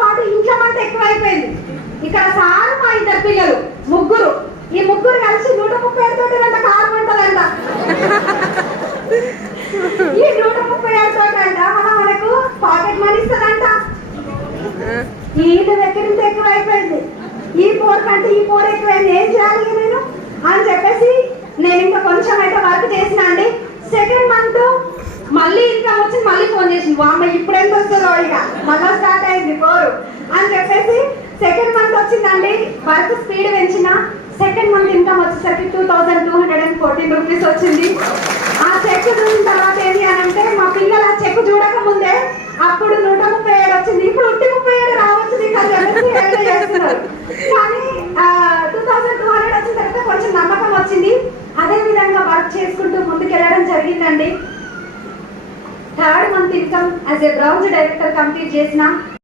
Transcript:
పాటు ఇంట్లో మంట ఎక్కువైపోయింది. ఇక్కడ సారు మా ఇద్దరు పిల్లలు ముగ్గురు, ఈ ముగ్గురు కలిసి 137 తోటి కారు ఉంటదంట. ఈ 137 తోటి అంట మనకు పాకెట్ మనీ ఇస్తుందంట. ఈ ఇల్లు దగ్గర ఎక్కువైపోయింది. ఈ పోర్ కంటే ఈ పోర్ ఎక్కువైంది, ఏం చేయాలి నేను అని చెప్పేసి నేను ఇంకా కొంచెం అయితే వర్క్ చేసిన అండి. సెకండ్ మంత్ మళ్ళీ ఇన్కమ్ వచ్చి మళ్ళీ ఫోన్ చేసింది, అమ్మ ఇప్పుడు ఎంత వస్తుందో ఇక మళ్ళీ స్టార్ట్ అయింది పోరు అని చెప్పేసి సెకండ్ మంత్ వచ్చిందండి. వర్క్ స్పీడ్ పెంచిన సెకండ్ మంత్ ఇన్కమ్ వచ్చేసరికి 2214 రూపీస్ వచ్చింది. ఆ చెక్ చూసిన తర్వాత ఏంటి అని అంటే మా పిల్లలు ఆ చెక్ చూడక ముందే అప్పుడు 137 వచ్చింది, ఇప్పుడు 37 రావచ్చు చేస్తున్నారు. కానీ 2200 వచ్చిన తర్వాత కొంచెం నమ్మకం వచ్చింది. అదే విధంగా వర్క్ చేసుకుంటూ ముందుకెళ్ళడం జరిగిందండి. Third month income as a browse director complete చేసిన